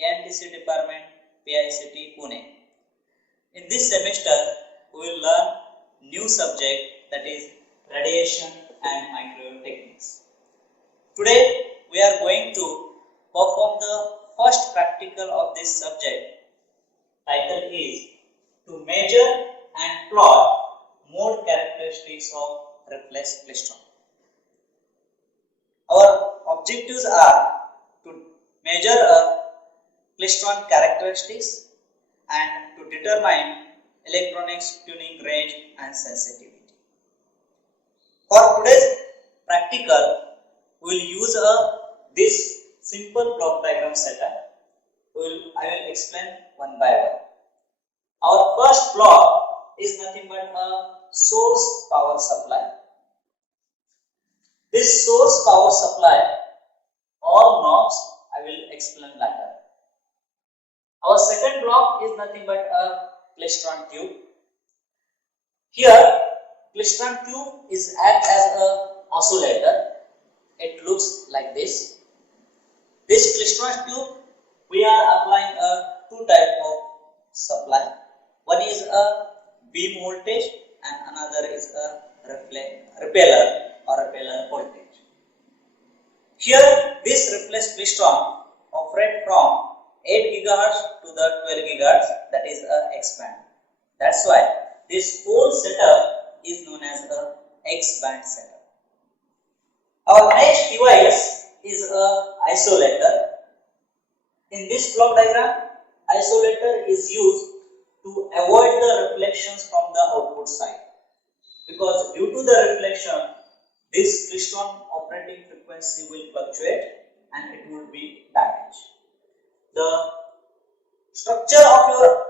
ANTC Department, PICT, Pune. In this semester, we will learn new subject, that is radiation and microwave techniques. Today, we are going to perform the first practical of this subject. Title is to measure and plot mode characteristics of reflex klystron. Our objectives are to measure a klystron characteristics and to determine electronics tuning range and sensitivity. For today's practical, we will use this simple block diagram setup. I will explain one by one. Our first block is nothing but a source power supply. This source power supply, all knobs I will explain later. Our second block is nothing but a klystron tube. Here, klystron tube is act as a oscillator. It looks like this. This klystron tube, we are applying two type of supply. One is a beam voltage and another is a repeller voltage. Here, this reflex klystron operate from 8 GHz to the 12 GHz, that is a X-band. That's why this whole setup is known as a X-band setup. Our next device is a isolator. In this block diagram, isolator is used to avoid the reflections from the output side, because due to the reflection, this klystron operating frequency will fluctuate and it will be damaged. The structure of your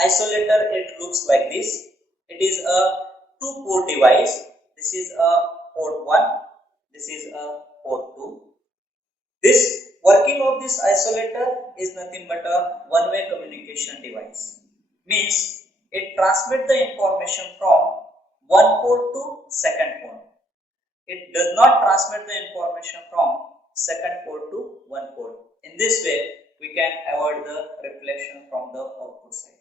isolator, it looks like this. It is a two-port device. This is a port 1. This is a port 2. This working of this isolator is nothing but a one-way communication device. Means it transmits the information from one port to second port. It does not transmit the information from second port to one port. In this way, we can avoid the reflection from the output side.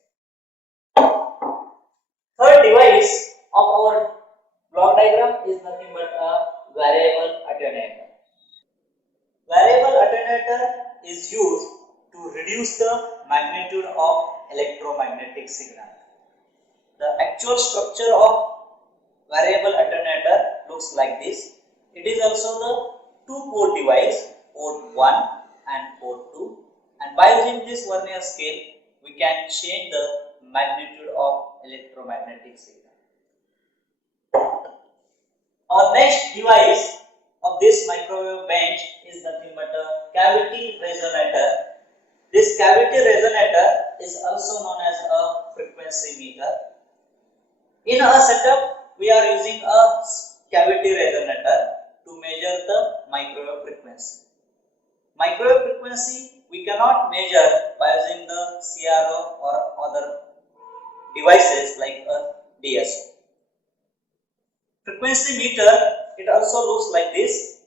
Third device of our block diagram is nothing but a variable attenuator. Variable attenuator is used to reduce the magnitude of electromagnetic signal. The actual structure of variable attenuator looks like this. It is also the two-port device, port 1 and port 2, and by using this vernier scale, we can change the magnitude of electromagnetic signal. Our next device of this microwave bench is nothing but a cavity resonator. This cavity resonator is also known as a frequency meter. In our setup, we are using a cavity resonator to measure the microwave frequency. Microwave frequency we cannot measure by using the CRO or other devices like a DSO. Frequency meter, it also looks like this.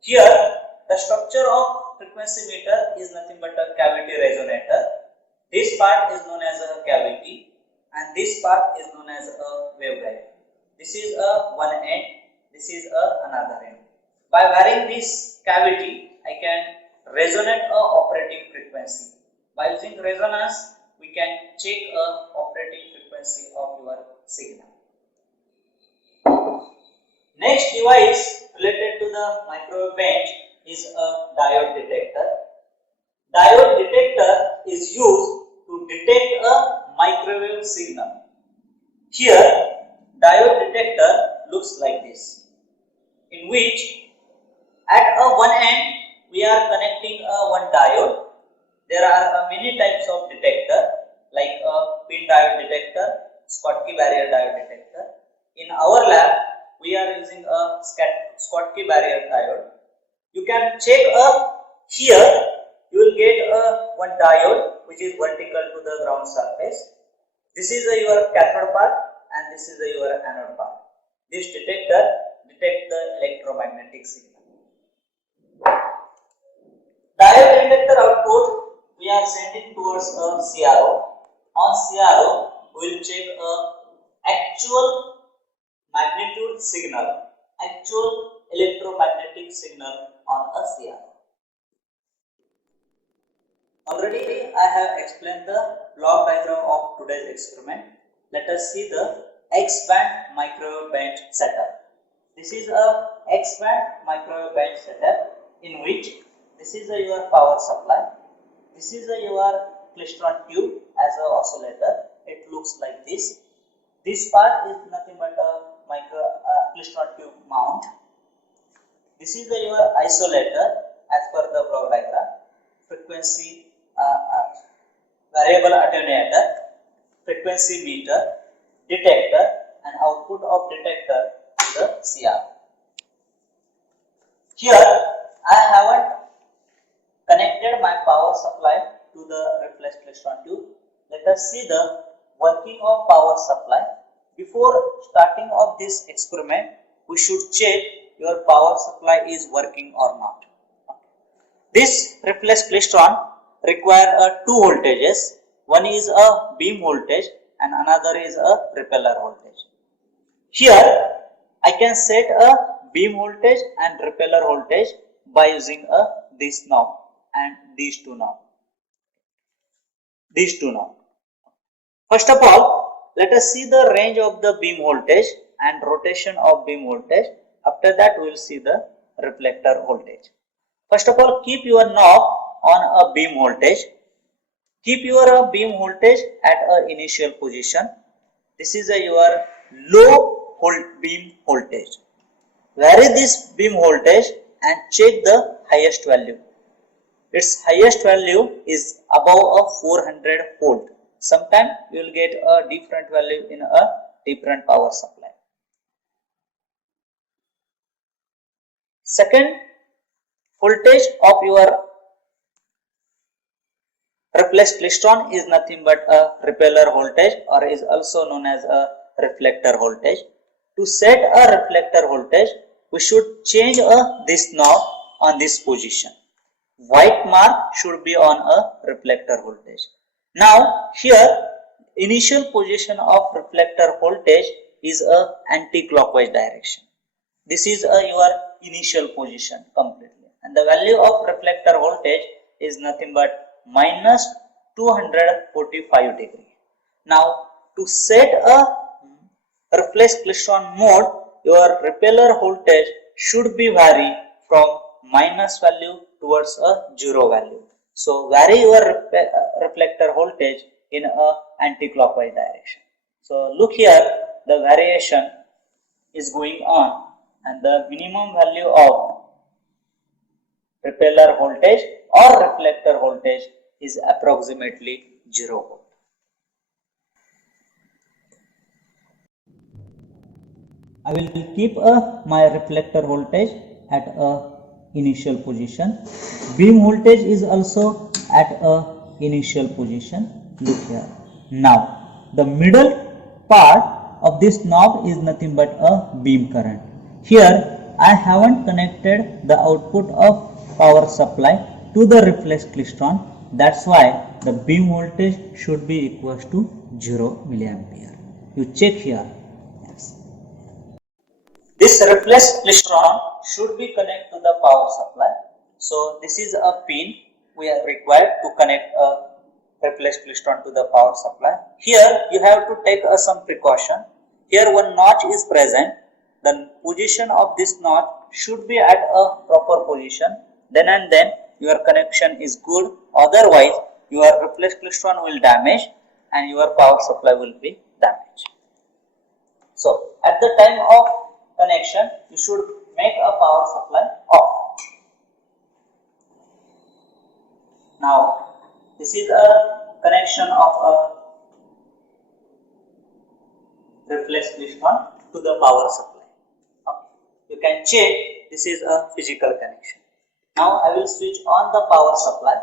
Here, the structure of frequency meter is nothing but a cavity resonator. This part is known as a cavity and this part is known as a waveguide. This is a one end, this is another end. By varying this cavity, I can resonate a operating frequency. By using resonance, we can check a operating frequency of your signal. Next device related to the microwave bench is a diode detector. Diode detector is used to detect a microwave signal. Here, diode detector looks like this, in which at one end we are connecting one diode. There are many types of detector like a pin diode detector, Schottky barrier diode detector. In our lab, we are using a Schottky barrier diode. You can check here. You will get one diode which is vertical to the ground surface. This is your cathode part and this is your anode part. This detector detects the electromagnetic signal. Diode detector output we are sending towards a CRO. On CRO, we will check a actual magnitude signal, actual electromagnetic signal on a CRO. Already I have explained the block diagram of today's experiment. Let us see the X-band microwave band setup. This is a X-band microwave band setup in which this is your power supply. This is your Klystron tube as an oscillator. It looks like this. This part is nothing but a Klystron tube mount. This is your isolator as per the block diagram. Frequency variable attenuator, frequency meter, detector, and output of detector to the CR. Here I haven't connected my power supply to the Reflex Klystron tube. Let us see the working of power supply. Before starting of this experiment, we should check your power supply is working or not. This Reflex Klystron require two voltages. One is a beam voltage and another is a repeller voltage. Here I can set a beam voltage and repeller voltage by using this knob and these two knobs. First of all, let us see the range of the beam voltage and rotation of beam voltage. After that, we will see the reflector voltage. First of all, keep your knob on a beam voltage. Keep your beam voltage at a initial position. This is your low beam voltage. Vary this beam voltage and check the highest value. Its highest value is above a 400 volt. Sometimes you will get a different value in a different power supply. Second, voltage of your Reflex Klystron is nothing but a repeller voltage, or is also known as a reflector voltage. To set a reflector voltage, we should change this knob on this position. White mark should be on a reflector voltage. Now here initial position of reflector voltage is a anti-clockwise direction. This is your initial position completely, and the value of reflector voltage is nothing but minus 245 degree. Now to set a Reflex Klystron mode, your repeller voltage should be vary from minus value towards a 0 value. So vary your reflector voltage in a anti-clockwise direction. So look here, the variation is going on, and the minimum value of repeller voltage or reflector voltage is approximately 0 volt. I will keep my reflector voltage at a initial position. Beam voltage is also at a initial position. Look here. Now the middle part of this knob is nothing but a beam current. Here I haven't connected the output of power supply to the Reflex Klystron. That's why the beam voltage should be equal to 0 milliampere. You check here. Yes. This Reflex Klystron should be connected to the power supply. So this is a pin we are required to connect a Reflex Klystron to the power supply. Here you have to take some precaution. Here one notch is present. The position of this notch should be at a proper position. Then and then your connection is good. Otherwise your Reflex Klystron will damage and your power supply will be damaged. So at the time of connection, you should make a power supply off. Now this is a connection of a Reflex Klystron to the power supply. Okay. You can check, this is a physical connection. Now I will switch on the power supply.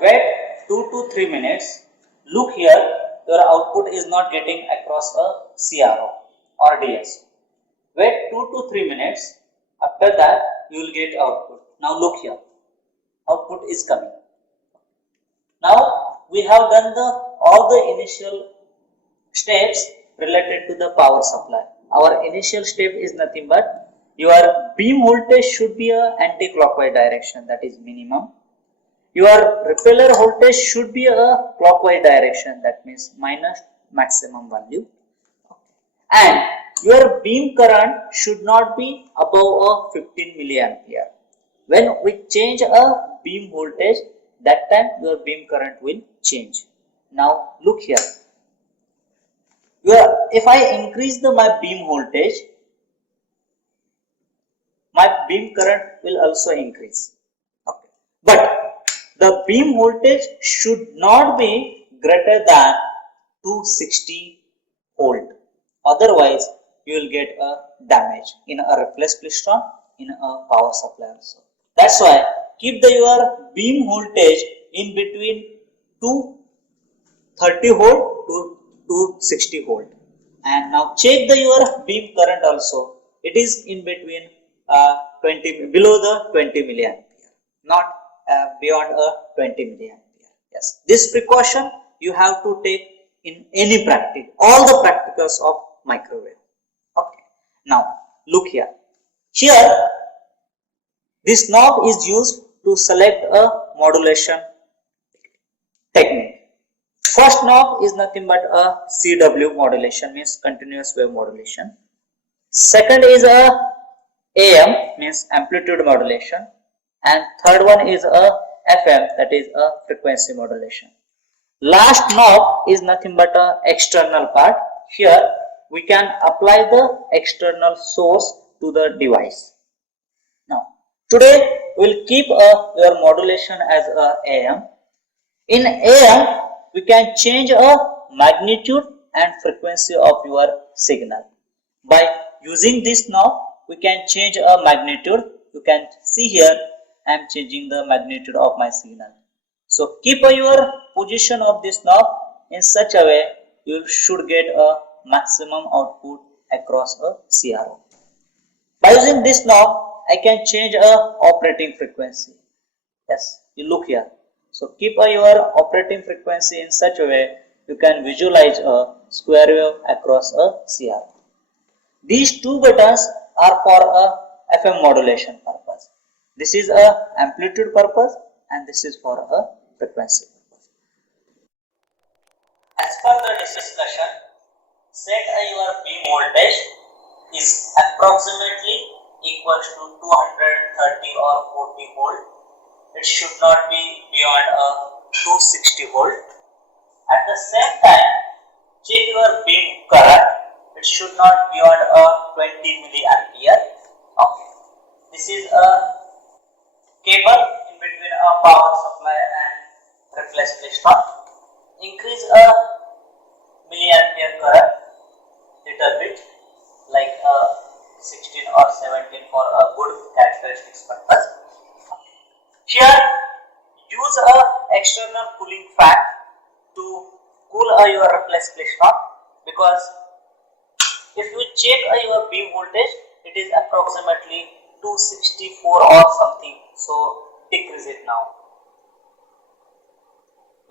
Wait 2 to 3 minutes. Look here, your output is not getting across a CRO or DSO. Wait 2 to 3 minutes. After that, you will get output. Now look here, output is coming. Now we have done all the initial steps related to the power supply. Our initial step is nothing but your beam voltage should be a anti-clockwise direction, that is minimum. Your repeller voltage should be a clockwise direction, that means minus maximum value. And your beam current should not be above a 15 milliampere. When we change a beam voltage, that time your beam current will change. Now look here. If I increase my beam voltage, my beam current will also increase. Okay. But the beam voltage should not be greater than 260 volt. Otherwise, you will get a damage in a reflex klystron, in a power supply also. That's why keep your beam voltage in between 230 volt to 260 volt. And now check your beam current also. It is in between below the 20 milliampere, not beyond 20 milliampere. Yes, this precaution you have to take in any practice, all the practicals of microwave. Okay. Now look here. Here this knob is used to select a modulation technique. First knob is nothing but a CW modulation, means continuous wave modulation. Second is a AM, means amplitude modulation, and third one is a FM, that is a frequency modulation. Last knob is nothing but a external part. Here we can apply the external source to the device. Now today we will keep your modulation as a AM. In AM we can change a magnitude and frequency of your signal. By using this knob, we can change a magnitude. You can see here I am changing the magnitude of my signal. So keep your position of this knob in such a way you should get a maximum output across a CRO. By using this knob, I can change a operating frequency. Yes, you look here. So keep your operating frequency in such a way you can visualize a square wave across a CRO. These two buttons are for a FM modulation purpose. This is a amplitude purpose and this is for a frequency purpose. As per the discussion, set your beam voltage is approximately equals to 230 or 40 volt. It should not be beyond a 260 volt. At the same time, check your beam current. It should not be beyond a 20 milliampere. Okay. This is a cable in between a power supply and reflex klystron. Increase a milliampere current little bit, like 16 or 17 for a good characteristics purpose. Here use a external cooling fan to cool your reflex klystron, because if you check your beam voltage, it is approximately 264 or something, so decrease it now,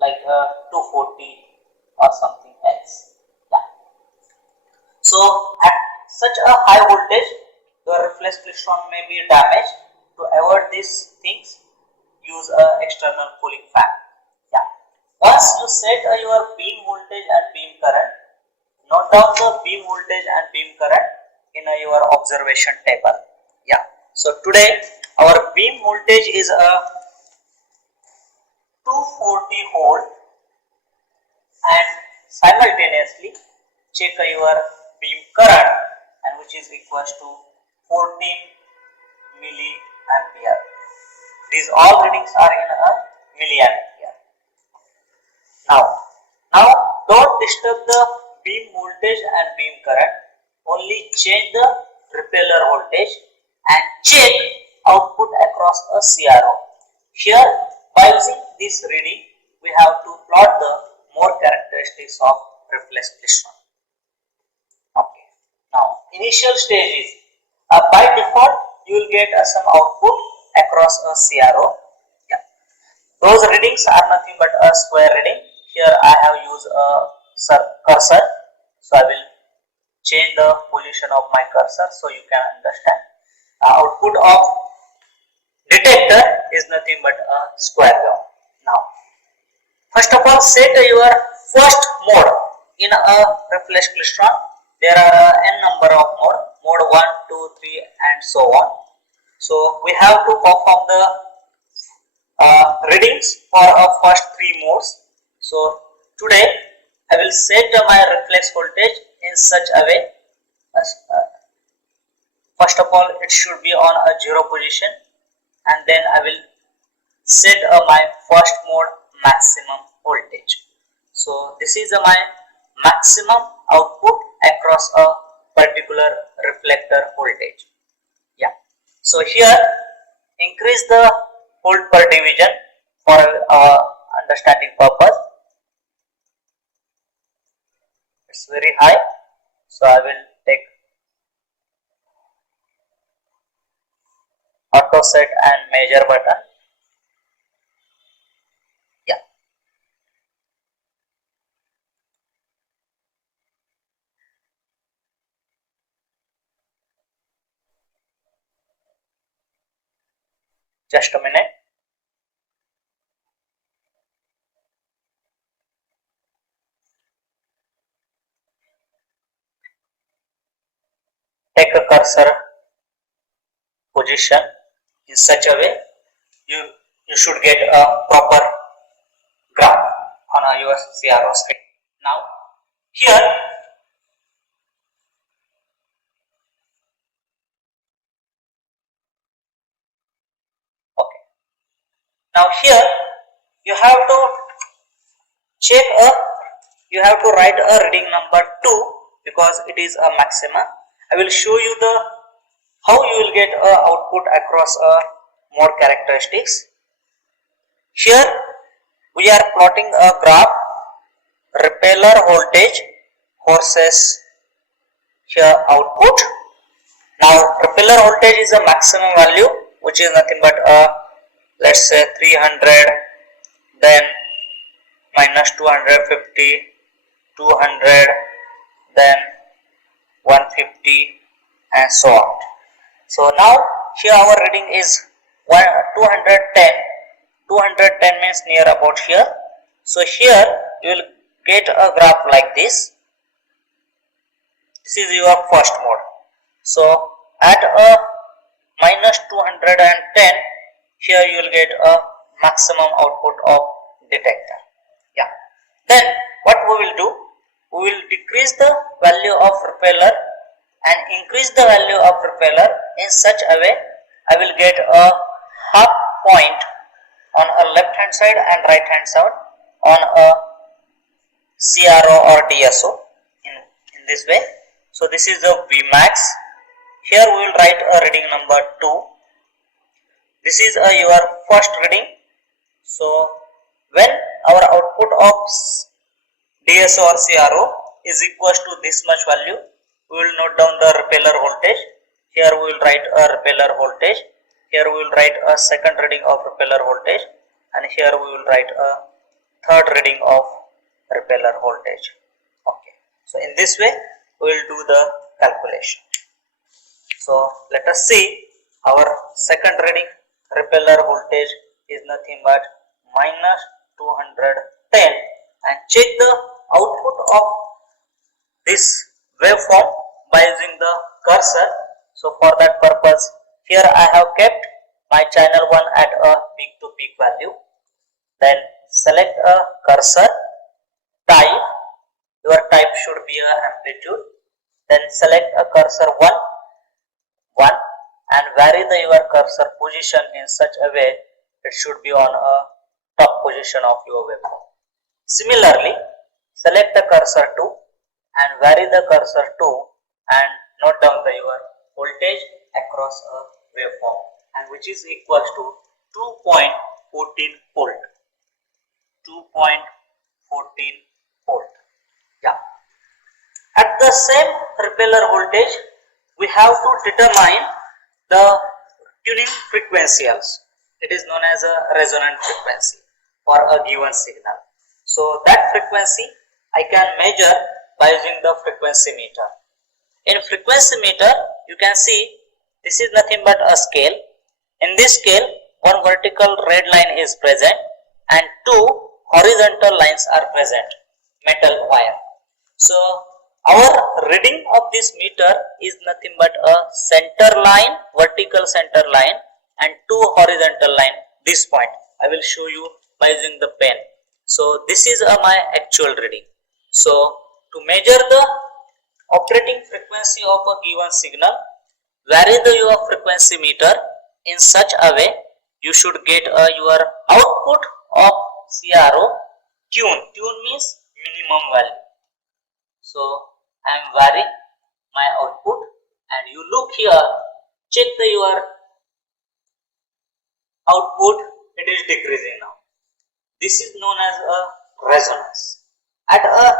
like 240 or something else. Yeah. So at such a high voltage, your reflex klystron may be damaged. To avoid these things, use external cooling fan. Yeah. Once you set your beam voltage and beam current, note down the beam voltage and beam current in your observation table. Yeah. So today our beam voltage is a 240 volt, and simultaneously check your beam current, and which is equals to 14 milliampere. These all readings are in a milliampere. Now don't disturb the beam voltage and beam current. Only change the repeller voltage and check output across a CRO. Here, by using this reading, we have to plot the more characteristics of reflex klystron. Okay. Now, initial stage is by default you will get some output across across a CRO. Yeah. Those readings are nothing but a square reading. Here I have used a cursor, so I will change the position of my cursor so you can understand. Output of detector is nothing but a square wave. Now, first of all, set your first mode in a reflex klystron. There are n number of mode 1, 2, 3 and so on. So we have to perform the readings for first 3 modes. So today I will set my reflex voltage in such a way as first of all it should be on a 0 position, and then I will set my first mode maximum voltage. So this is my maximum output across a particular reflector voltage. Yeah. So here increase the volt per division for understanding purpose. It's very high, so I will take auto set and measure button. Yeah. Just a minute. Take a cursor position in such a way you should get a proper graph on your CRO screen. Now here okay. Now here you have to check you have to write a reading number 2 because it is a maxima. I will show you the how you will get a output across a mode characteristics. Here we are plotting a graph repeller voltage versus here output. Now repeller voltage is a maximum value which is nothing but let's say 300, then minus 250, 200, then 150 and so on. So now here our reading is 210. 210 means near about here. So here you will get a graph like this. This is your first mode. So at a minus 210, here you will get a maximum output of detector. Yeah. Then what we will do? We will decrease the value of repeller and increase the value of repeller in such a way I will get a half point on a left hand side and right hand side on a CRO or DSO in this way. So this is the Vmax. Here we will write a reading number 2. This is your first reading. So when our output of DSO or CRO is equals to this much value, we will note down the repeller voltage. Here we will write a repeller voltage. Here we will write a second reading of repeller voltage, and here we will write a third reading of repeller voltage. Okay. So in this way we will do the calculation. So let us see our second reading repeller voltage is nothing but minus 210, and check the output of this waveform by using the cursor. So for that purpose here I have kept my channel 1 at a peak to peak value. Then select a cursor type. Your type should be a amplitude. Then select a cursor 1 and vary your cursor position in such a way it should be on a top position of your waveform. Similarly, select the cursor 2 and vary the cursor 2 and note down your voltage across a waveform, and which is equals to 2.14 volt. 2.14 volt. Yeah. At the same repeller voltage, we have to determine the tuning frequency also. It is known as a resonant frequency for a given signal. So that frequency I can measure by using the frequency meter. In frequency meter, you can see this is nothing but a scale. In this scale, one vertical red line is present and two horizontal lines are present, metal wire. So our reading of this meter is nothing but a center line, vertical center line and two horizontal line. This point I will show you by using the pen. So this is my actual reading. So to measure the operating frequency of a given signal, vary the your frequency meter in such a way you should get your output of CRO tune. Tune means minimum value. So I am varying my output and you look here, check your output, it is decreasing now. This is known as a resonance. At the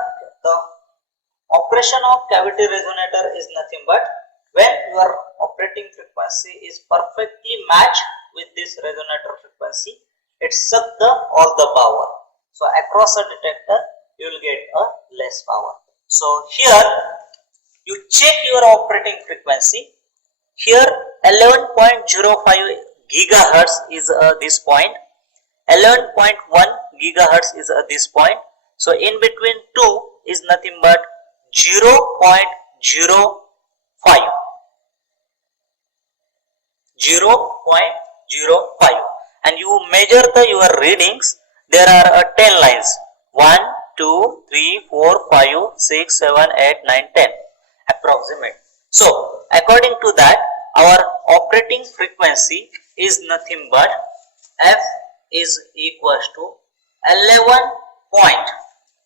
operation of cavity resonator is nothing but when your operating frequency is perfectly matched with this resonator frequency, it sucks all the power. So across a detector you will get a less power. So here you check your operating frequency. Here 11.05 gigahertz is this point, 11.1 gigahertz is this point. So in between two is nothing but 0.05. 0.05 and you measure your readings. There are 10 lines, 1, 2, 3, 4, 5, 6, 7, 8, 9, 10 approximate. So according to that our operating frequency is nothing but F is equals to 11 point.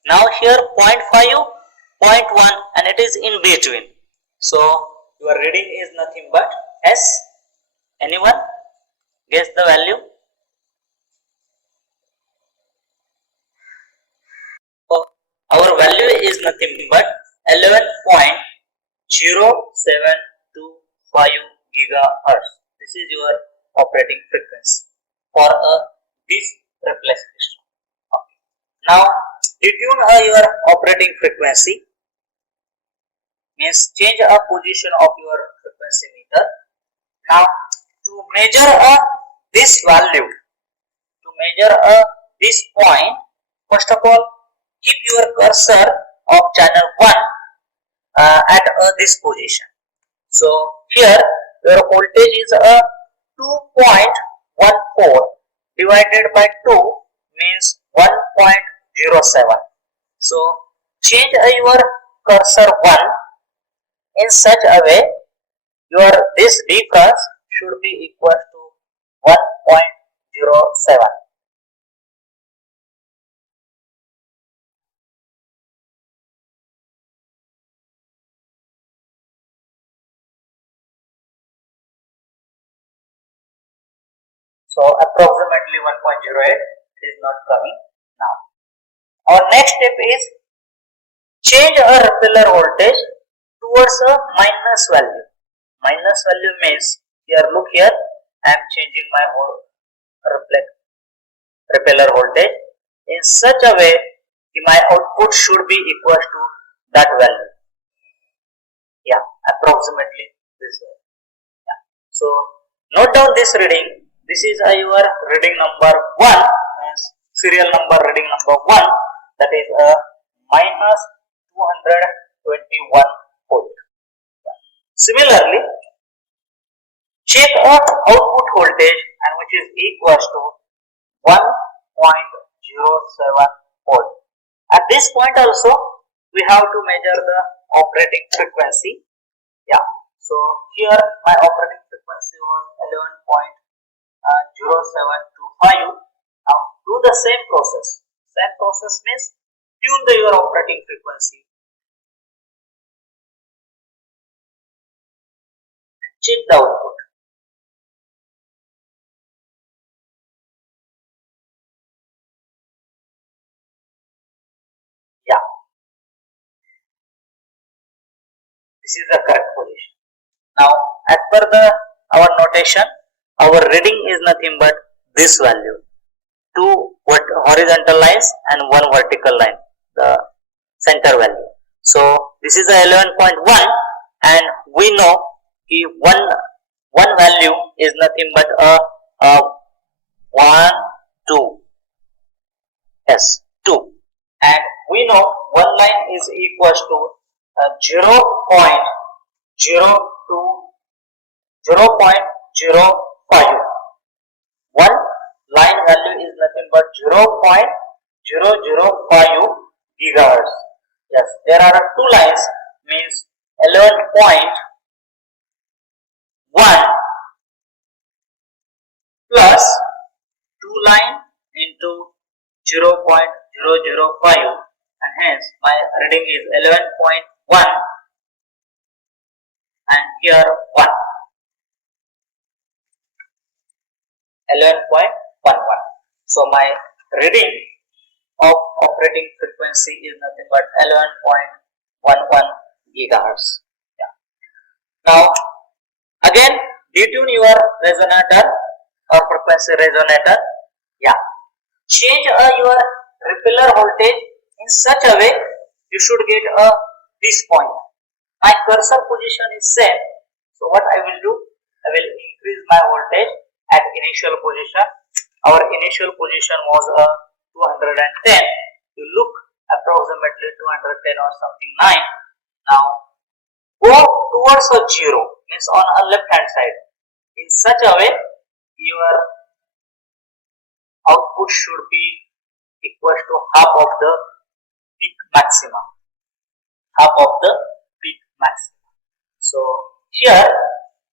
Now here 0.5, 0.1 and it is in between. So your reading is nothing but S. Anyone guess the value? So our value is nothing but 11.0725 gigahertz. This is your operating frequency for this reflex crystal. Okay. Now detune your operating frequency means change a position of your frequency meter. Now to measure this value, to measure this point, first of all keep your cursor of channel 1 at this position. So here your voltage is 2.14 divided by 2 means 1.07. So change your cursor 1 in such a way your this difference should be equal to 1.07. So approximately 1.08 is not coming now. Our next step is change a repeller voltage towards a minus value. Minus value means here look here I am changing my whole repeller voltage in such a way my output should be equal to that value. Yeah, approximately this way. Yeah. So note down this reading. This is your reading number 1, serial number reading number 1, that is minus 221 volt. Yeah. Similarly, check output voltage and which is equal to 1.07 volt. At this point also we have to measure the operating frequency. Yeah. So here my operating frequency was 11.0725. Now do the same process. Same process means tune your operating frequency and check the output. Yeah, this is the correct position. Now as per our notation, our reading is nothing but this value, two horizontal lines and one vertical line, the center value. So this is the 11.1, and we know one value is nothing but a 1 2, yes, 2, and we know one line is equals to 0.05. One line value is nothing but 0.005 gigahertz. Yes, there are two lines, means 11.1 plus 2 line into 0.005, and hence my reading is 11.1 and here 1. 11.11. So my reading of operating frequency is nothing but 11.11 gigahertz. Yeah. Now again, detune your resonator or frequency resonator. Yeah. Change your repeller voltage in such a way you should get this point. My cursor position is same. So what I will do, I will increase my voltage at initial position. Our initial position was 210. You look approximately 210 or something 9. Now go towards a 0, means on a left hand side. In such a way your output should be equal to half of the peak maximum. Half of the peak maximum. So here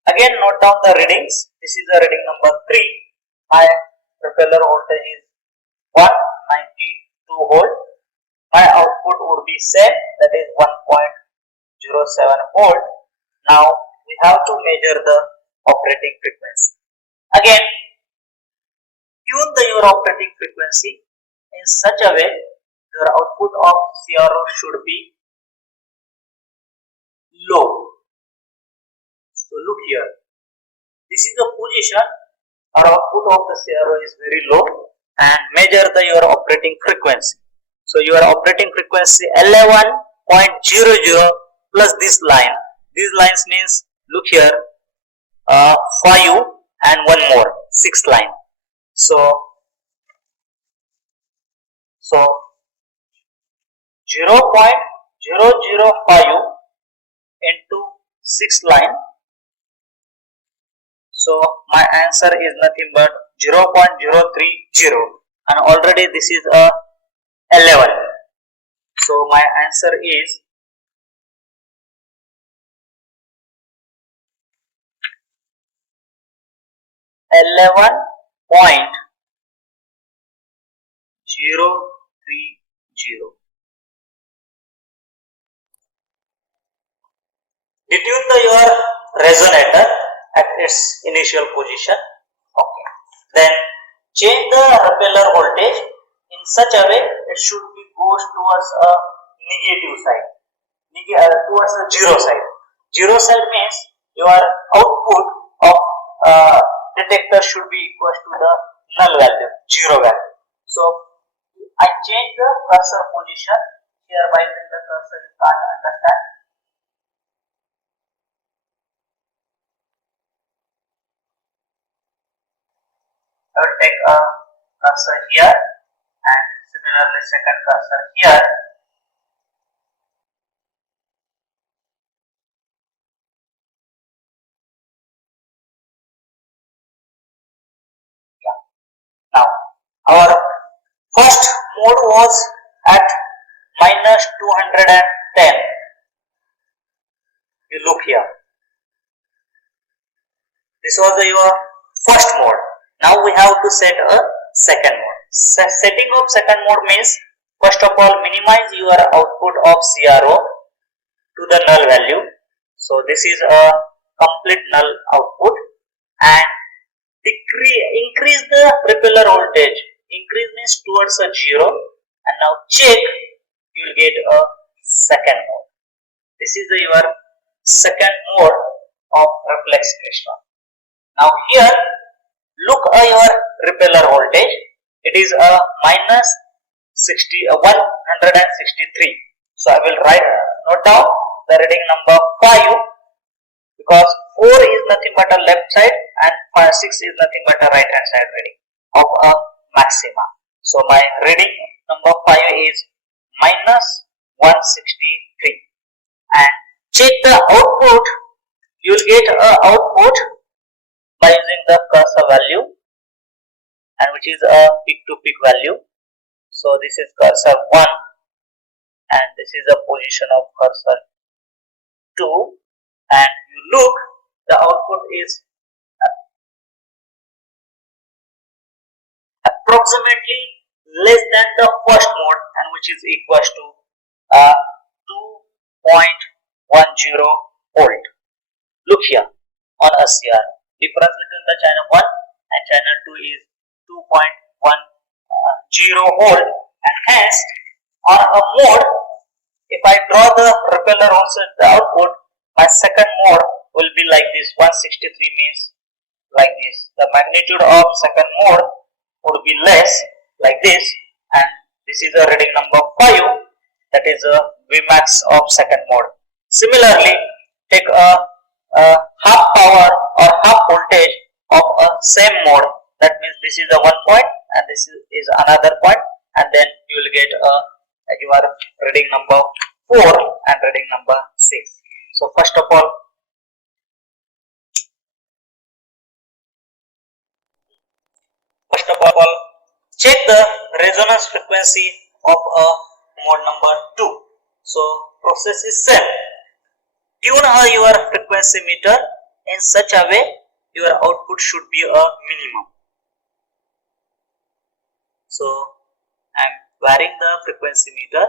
again note down the readings. This is the reading number 3. My propeller voltage is 192 volt. My output would be same, that is 1.07 volt. Now we have to measure the operating frequency. Again, tune your operating frequency in such a way your output of CRO should be low. So look here, this is the position. Our output of the CRO is very low, and measure your operating frequency. So your operating frequency 11.00 plus this line. These lines means, look here, 5 and one more, 6 line. So 0.005 into 6 line. So my answer is nothing but 0.030, and already this is a 11. So my answer is 11.030. Detune your resonator at its initial position. Okay. Then change the repeller voltage in such a way it should be goes towards a negative side, towards the 0 side. 0 side means your output of detector should be equal to the null value, 0 value. So I change the cursor position. Here by using the cursor you can't understand. I will take a cursor here and similarly second cursor here. Yeah. Now our first mode was at minus 210. You look here. This was your first mode. Now we have to set a second mode. Setting of second mode means, first of all, minimize your output of CRO to the null value. So this is a complete null output, and increase the repeller voltage. Increase means towards a 0, and now check, you will get a second mode. This is your second mode of reflex Klystron. Now here Look your repeller voltage. It is a minus 163. So I will note down the reading number 5, because 4 is nothing but a left side and 6 is nothing but a right hand side reading of a maxima. So my reading number 5 is minus 163, and check the output. You will get a output by using the cursor value, and which is a peak to peak value. So this is cursor 1 and this is the position of cursor 2, and you look, the output is approximately less than the first mode, and which is equals to 2.10 volt. Look here on SCR, difference between the channel 1 and channel 2 is 2.10 volt, and hence on a mode, if I draw the repeller also the output, my second mode will be like this. 163 means like this. The magnitude of second mode would be less like this, and this is a reading number 5, that is a Vmax of second mode. Similarly, take a half power or half voltage of a same mode. That means this is the one point and this is another point, and then you will get your reading number 4 and reading number 6. So first of all, check the resonance frequency of a mode number 2. So process is same. Tune your frequency meter in such a way your output should be a minimum. So I am varying the frequency meter.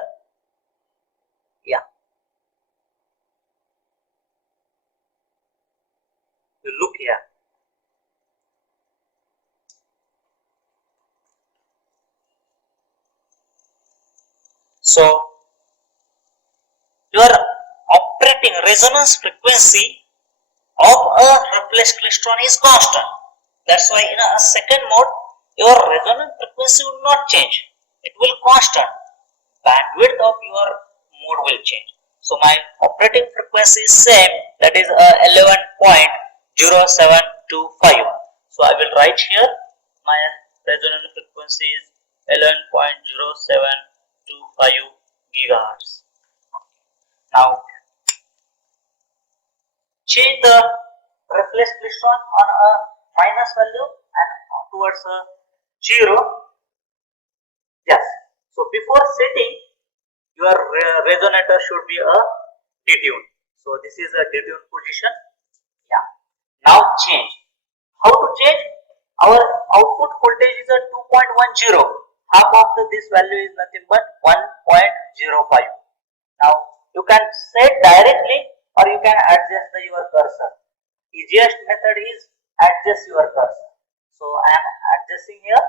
Yeah. You look here. So your operating resonance frequency of a reflex klystron is constant. That's why in a second mode your resonance frequency will not change. It will constant. Bandwidth of your mode will change. So my operating frequency is same, that is 11.0725. So I will write here my resonance frequency is 11.0725 gigahertz. Now change the reflex klystron on a minus value and towards a 0. Yes. So before setting, your resonator should be a detune. So this is a detune position. Yeah. Now change. How to change? Our output voltage is a 2.10. Half of this value is nothing but 1.05. Now you can set directly or you can adjust your cursor. Easiest method is adjust your cursor. So I am adjusting here.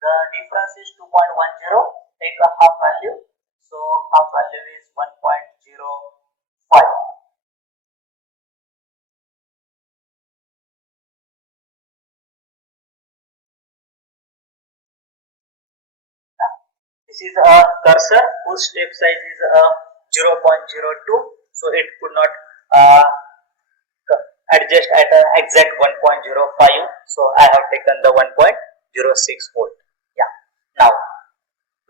The difference is 2.10. Take a half value. So half value is 1.05. This is a cursor whose step size is 0.02. So it could not adjust at an exact 1.05. So I have taken the 1.06 volt. Yeah. Now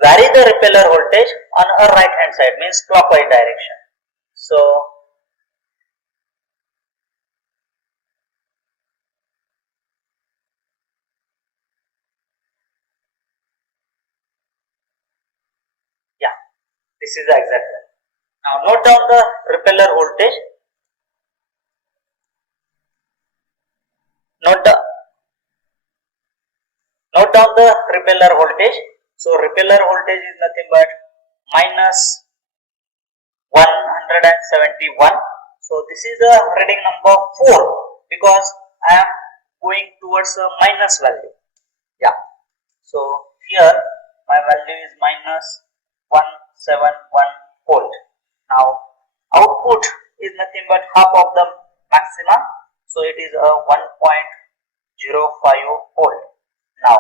vary the repeller voltage on a right hand side, means clockwise direction. So yeah, this is the exact one. Now note down the repeller voltage. Note down the repeller voltage. So repeller voltage is nothing but minus 171. So this is a reading number 4 because I am going towards a minus value. Yeah. So here my value is minus 171 volt. Now output is nothing but half of the maximum. So it is a 1.05. volt. Now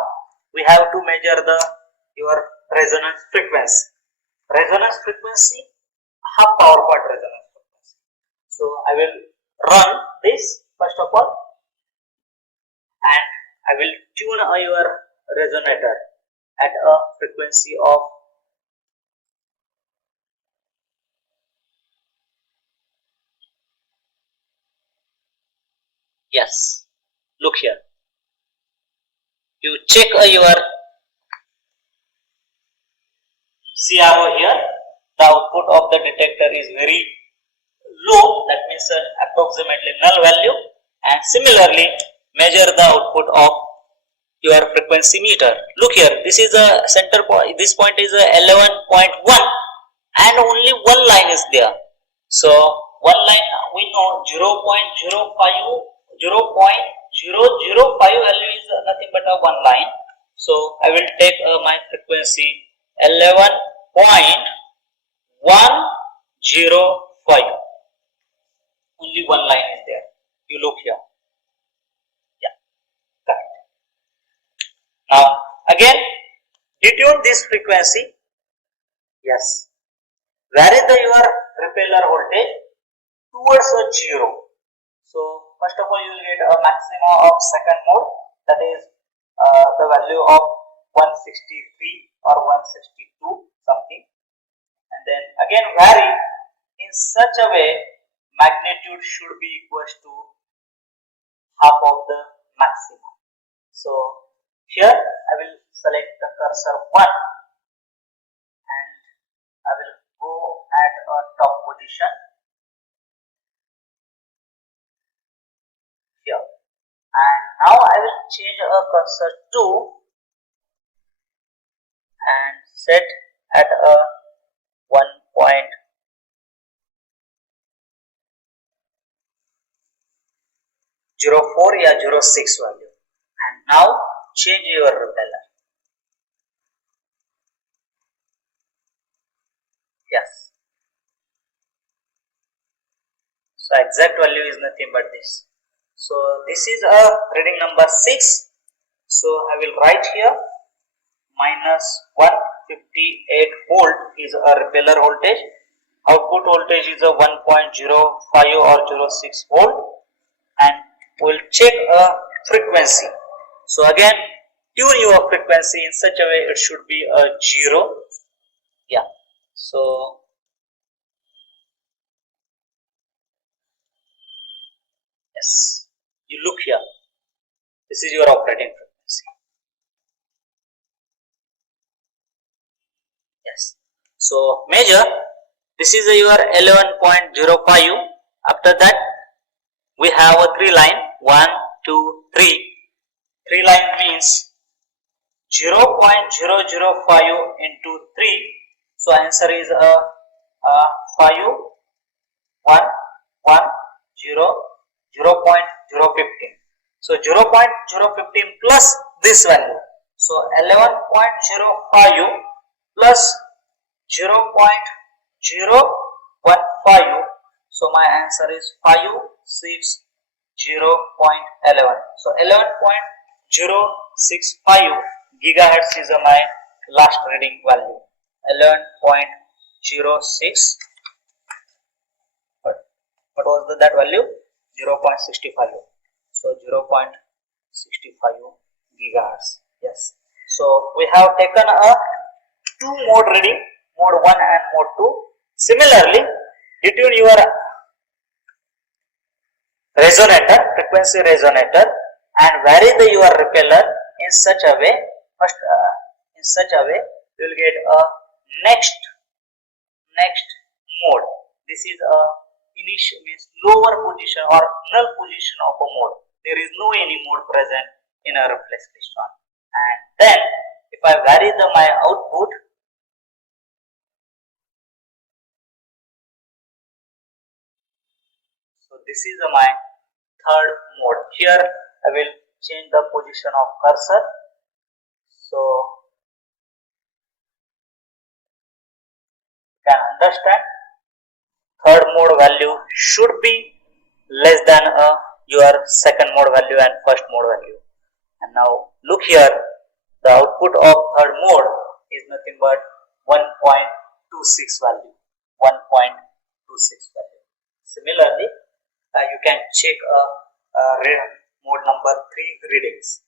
we have to measure your resonance frequency. Resonance frequency, half power point resonance frequency. So I will run this first of all, and I will tune your resonator at a frequency of yes. Look here. You check your CRO here. The output of the detector is very low, that means approximately null value, and similarly measure the output of your frequency meter. Look here, this is a center point, this point is a 11.1 and only one line is there. So one line we know 0.005 value is nothing but a one line. So I will take my frequency 11.105. Only one line is there. You look here. Yeah, correct. Now again, detune this frequency. Yes. Vary your repeller voltage towards a 0. So first of all, you will get a maximum of second mode, that is the value of 163 or 162 something, and then again vary in such a way magnitude should be equals to half of the maximum. So here I will select the cursor 1 and I will go at a top position here, and now I will change a cursor 2 and set at a 1.04 या 06 value, and now change your repeller. Yes, so exact value is nothing but this. So this is a reading number 6. So I will write here minus 158 volt is a repeller voltage. Output voltage is a 1.05 or 06 volt, and we will check a frequency. So again, tune your frequency in such a way it should be a 0. Yeah. So yes, you look here. This is your operating frequency. Yes. So measure. This is your 11.05. After that, we have a 3 line. 1, 2, 3. 3 line means 0.005 into 3. So answer is 5, 1, 1, 0, 0.015. So 0.015 plus this value. So 11.05 plus 0.015. So my answer is 560.11. So 11.065 gigahertz is my last reading value. 11.06. What was that value? 0.65. So 0.65 gigahertz. Yes. So we have taken a 2 mode reading, mode 1 and mode 2. Similarly, detune your resonator, frequency resonator, and vary your repeller in such a way. First, in such a way, you will get a next mode. This is a initial, means lower position or null position of a mode. There is no any mode present in a reflex klystron. And then if I vary my output, so this is my third mode. Here I will change the position of cursor. So you can understand, third mode value should be less than your second mode value and first mode value. And now look here, the output of third mode is nothing but 1.26 value. 1.26 value. Similarly, you can check mode number 3 readings.